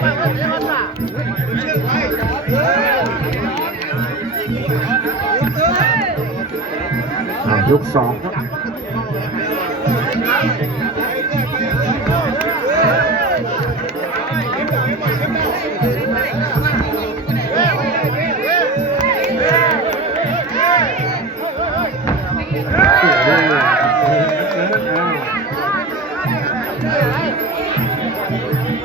ยก 2ครับ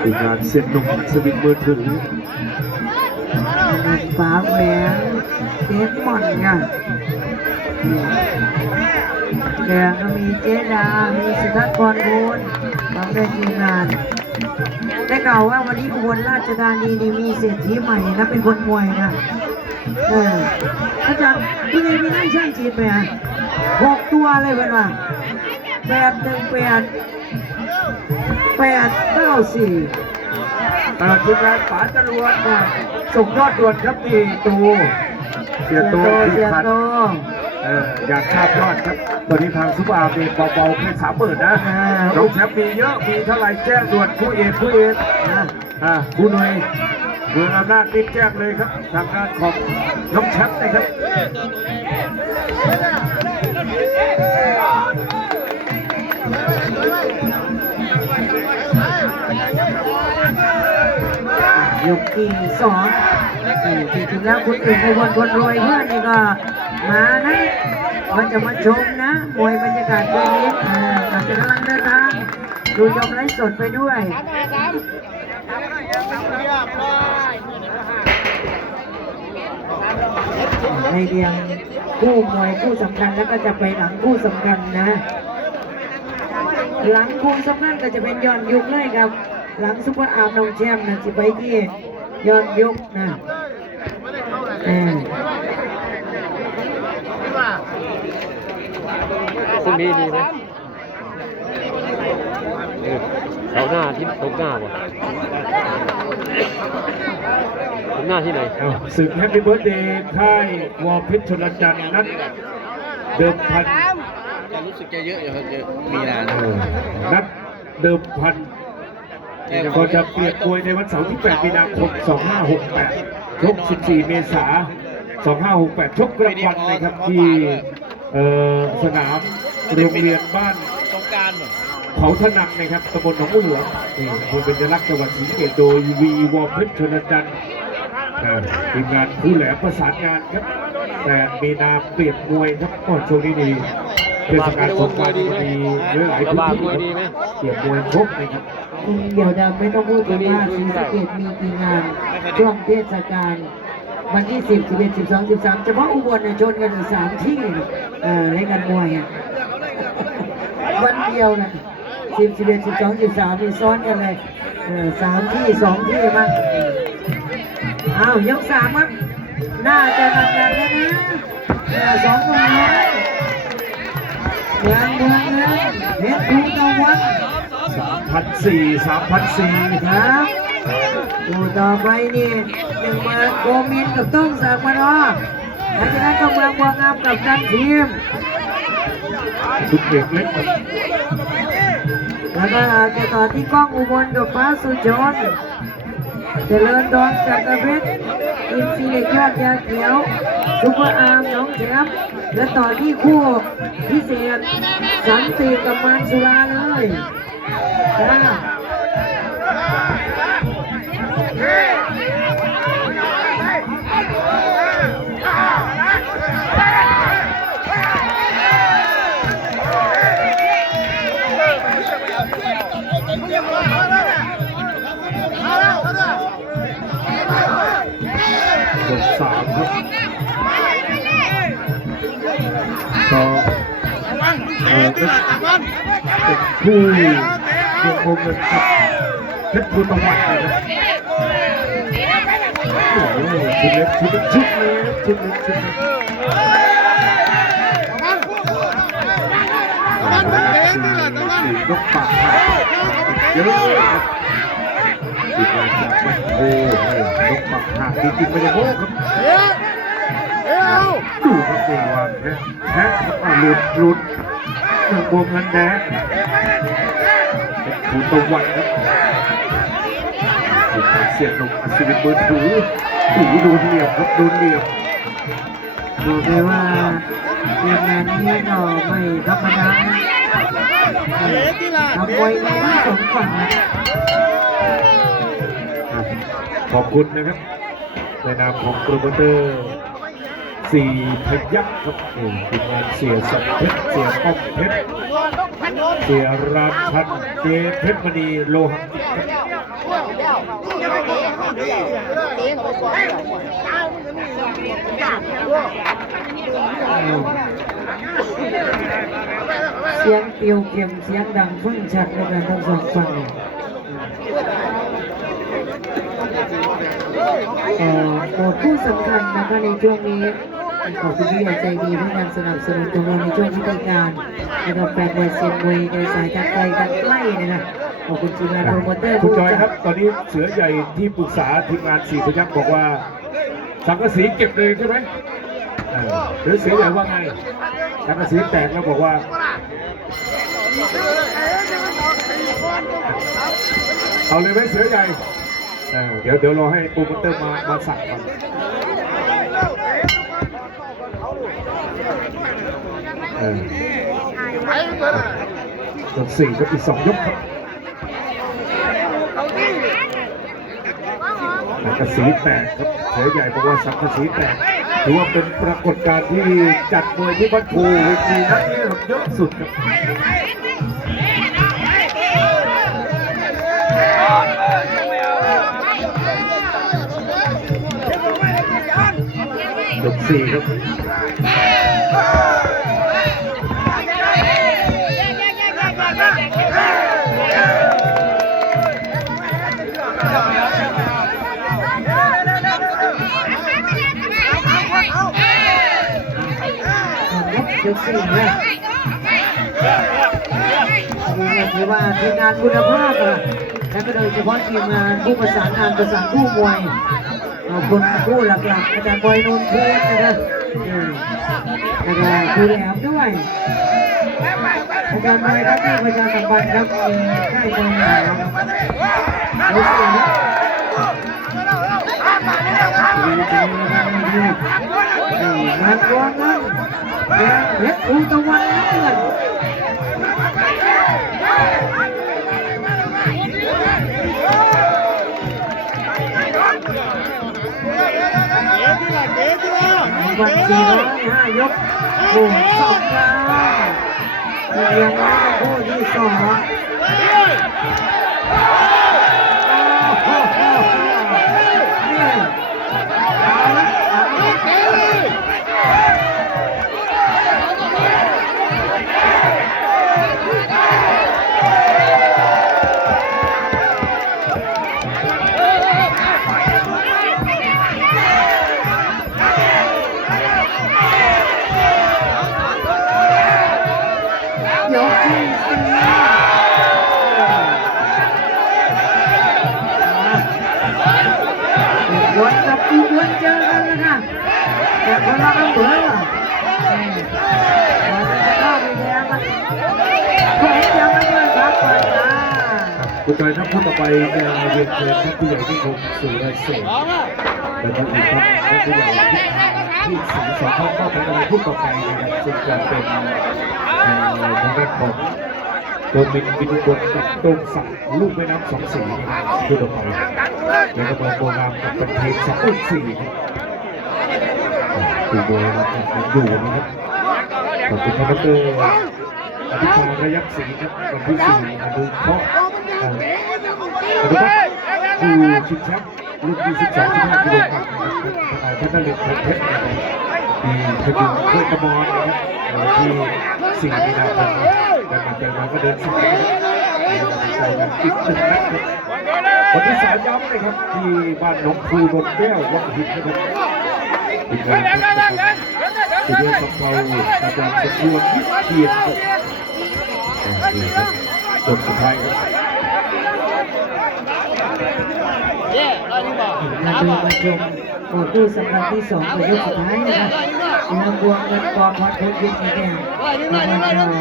ทีมงานเสียงหนุ่มสวิตมือถือฟ้าแหวนเจ๊หม่อนไงแดงก็มีเจดา มีสุทัศน์กรบูลพร้อมด้วยทีมงานได้กล่าวว่าวันนี้อุบลราชธานีนี่มีเศรษฐีใหม่นะเป็นคนมวยนะอาจารย์พี่เอมีให้ช่างจีนไปอ่ะ6 ตัวเลยเป็นว่า81894ทีมงานป๋าจรวดส่งยอดด่วนครับนี่ตูเสียโตอยากทราบยอดครับตอนนี้ทางซุปเปอร์อาร์เมเบาๆแค่30,000นะน้องแชมป์มีเยอะมีเท่าไหร่แจ้งด่วนผู้เอกผู้หน่วยเมืองอำนาจรีบแจ้งเลยครับทางการของน้องแชมป์นะครับยกที่2จริงๆแล้วคนอื่นคนรวยเพื่อนนี่ก็มานะมันจะมาชมนะมวยบรรยากาศแบบนี้อาจจะกำลังเดินทางดูยมไลฟ์สดไปด้วยในเรียงคู่มวยคู่สำคัญแล้วก็จะไปหลังคู่สำคัญนะหลังคู่สำคัญก็จะเป็นย้อนยุคเลยครับหลังซุปเปอร์อาร์มน้องแชมป์นะจะไปที่ย้อนยุคนะซึ่งดีไหมเสาหน้าที่ตรงหน้าป่ะตรงหน้าที่ไหนศึกแฮปปี้เบิร์ธเดย์ค่ายวอลพิชชลจันทร์นัดเดิมพันรู้สึกจะเยอะอยู่ครับมีนานัดเดิมพันก็จะเปลี่ยนมวยในวันเสาร์ที่8 มีนาคม 2568 ชก 14 เมษายน 2568 ชกกลางวันนะครับที่สนามโรงเรียนบ้านตรงกลางเขาถนักนะครับตำบลหนองบัวหลวงนี่คนเป็นจังหวัดศรีสะเกษโดยวีวอลเพชรชนจันทร์ทีมงานผู้แหลมประสานงานครับแต่มีนาเปลี่ยนมวยครับก่อนช่วงนี้ดีเทศกาลสงกรานต์มีเยอะหลายพื้นที่เปลี่ยนมวยชกนะครับเดี๋ยวจะไม่ต้องพูดถึงว่าศรีสะเกษมีกี่งานช่วงเทศกาลวันที่10 11 12 13เฉพาะอุบลชนกัน3 ที่เล่นกันมวยวันเดียวนะ10 11 12 13นี่ซ้อนกันเลย3 ที่ 2 ที่มั้งยก3มั้งน่าจะหนักๆแล้วนะ2 คนเลยเมืองเพชรภูตะวัน3,400ครับดูต่อไปนี่ยังมาโกมินกับต้องสักมารอหลังจากนั้นก็เมืองบัวงามกับกันทีมสุดเด็กเล็กแล้วก็จะต่อที่กล้องอุบลกับฟ้าสุชนเจริญดอนจากกระเพชรอินซีเล็กยอดยาเขียวซุปเปอร์อาร์มน้องแชมป์และต่อที่คู่พิเศษสันติกับมันสุราเลย3ครับต่อผู้ยังคงเงินครับเพชรภูตะวันนะครับโอ้โหชุดเล็กยกปากเยอะครับทีมงานจากบ้านโพยกปากหักจริงๆไม่ได้โม้ครับดูครับเตะวางแพ้หลุดเรื่องบวมเงินแดงภูตะวันครับ เสียงหนุ่มอัศวินมือถือดูเหลี่ยมครับดูเหลี่ยม บอกเลยว่าเกมงานนี้ก็ไม่ธรรมดาทำไว้ในทั้งสองฝั่งนะ ขอบคุณนะครับในนามของโปรโมเตอร์สี่พยัคฆ์ครับทีมงานเสียสัมเพชรเสียป้อมเพชรเสียรามชันเจเพชรมณีโลหะกิจครับ เสียงเตียวเข็มเสียงดังฟังชัดในการทั้งสองฝั่งโหมดผู้สำคัญนะคะในช่วงนี้ขอบคุณที่ใหญ่ใจดีที่การสนับสนุนตัวเราในช่วงที่ทำงานนะครับแฟนมวยเซียนมวยในสายการไกลการใกล้นะครับขอบคุณทีมงานโปรโมเตอร์ คุณ ผู้ จอย จัด ครับตอนนี้เสือใหญ่ที่ปรึกษาทีมงานสี่พยัคฆ์บอกว่าสังกะสีเก็บเลยใช่ไหมหรือเสือใหญ่ว่าไงสังกะสีแตกแล้วบอกว่าเอาเลยไหมเสือใหญ่เดี๋ยวรอให้โปรโมเตอร์มาสั่งก่อนยก4ก็อีก2 ยกครับสังกะสีแตกครับเสือใหญ่บอกว่าสังกะสีแตกถือว่าเป็นปรากฏการณ์ที่จัดมวยที่บ้านโพเวทีนัดนี้เยอะสุดครับยก4ครับยกสี่นะถือว่าทีมงานคุณภาพอะและก็โดยเฉพาะทีมงานผู้ประสานงานประสานผู้มวยคนผู้หลักๆอาจารย์บอยนนท์เทศนะครับแล้วก็คุณแหลมด้วยอาจารย์บอยครับที่ประชาสัมพันธ์ครับมีค่ายมวยใหญ่ครับยกสี่นะงานตัวนั้นเพชรอุตวันเงินวัน405 ยกโอ้สองดาวเรียงร้อยคู่ที่2ยกที่วันกับอุบลเจอกันแล้วค่ะแต่คนละอำเภอข้าวไปแดงมันผมยังไม่ได้รับไปนะคุณจอยนักพูดต่อไปเรียนเชิญท่านผู้ใหญ่ที่คงสู่รายเสกแล้วก็อีกท่านผู้ใหญ่ที่สีสองเข้าไปในพูดต่อไปนะครับซึ่งจะเป็นทางด้านของตัวมินบินบนกับต้มสักลูกแม่น้ำ2 สีพูดต่อไปแล้วก็โบราณกับเป็นเพลง2 4ดูโดยนะครับอยู่นะครับขอบคุณพระพุทธอธิการระยักษ์ศรีครับวันที่4ดูเพราะอนุวัฒน์คือชิงแชมป์รุ่นที่12-15 กิโลกรัมนะครับท่านนฤทธิ์เพชรมีพยุงเพื่อกระมอนนะครับวันที่4 มีนาคมการมาเจอมาก็เดินสายใจกันอีก1 นัดครับวันที่3 ย้ำเลยครับที่บ้านหนองคูนนแก้ววังหินนะครับอีกงานที่เดือนสำเภาอาจารย์สมควรวิเชียรจบสุดท้ายครับมาดูมาชมโหมดคู่สำคัญที่2ในยกสุดท้ายนะครับ บวกเงินกองพันธุ์ยิงแดง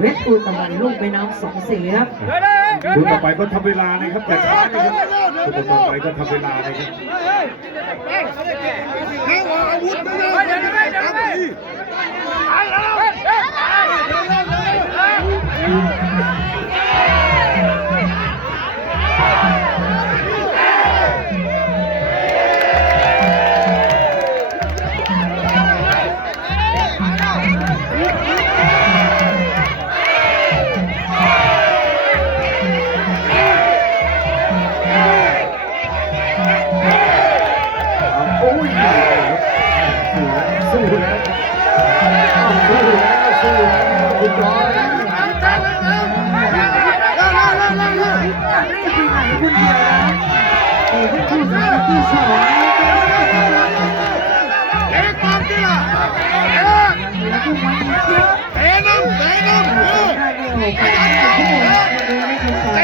เวทตูตะวันลูกไปน้ำสองสีครับ คุณต่อไปก็ทำเวลานะครับแต่ช้านะครับคุณต่อไปก็ทำเวลานะครับโอ้ยสู้แล้วสู้แล้วคุณจอย ไม่ไปไหนคนเดียวนะเอ้ผู้ชายที่สองแล้วก็มันเยอะได้เร็วไปที่หมดไม่ถึงสอง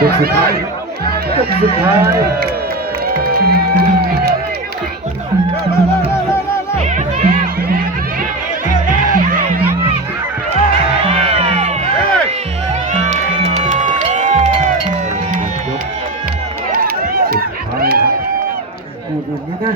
จบสุดท้ายจบสุดท้ายเดี๋ยวนะ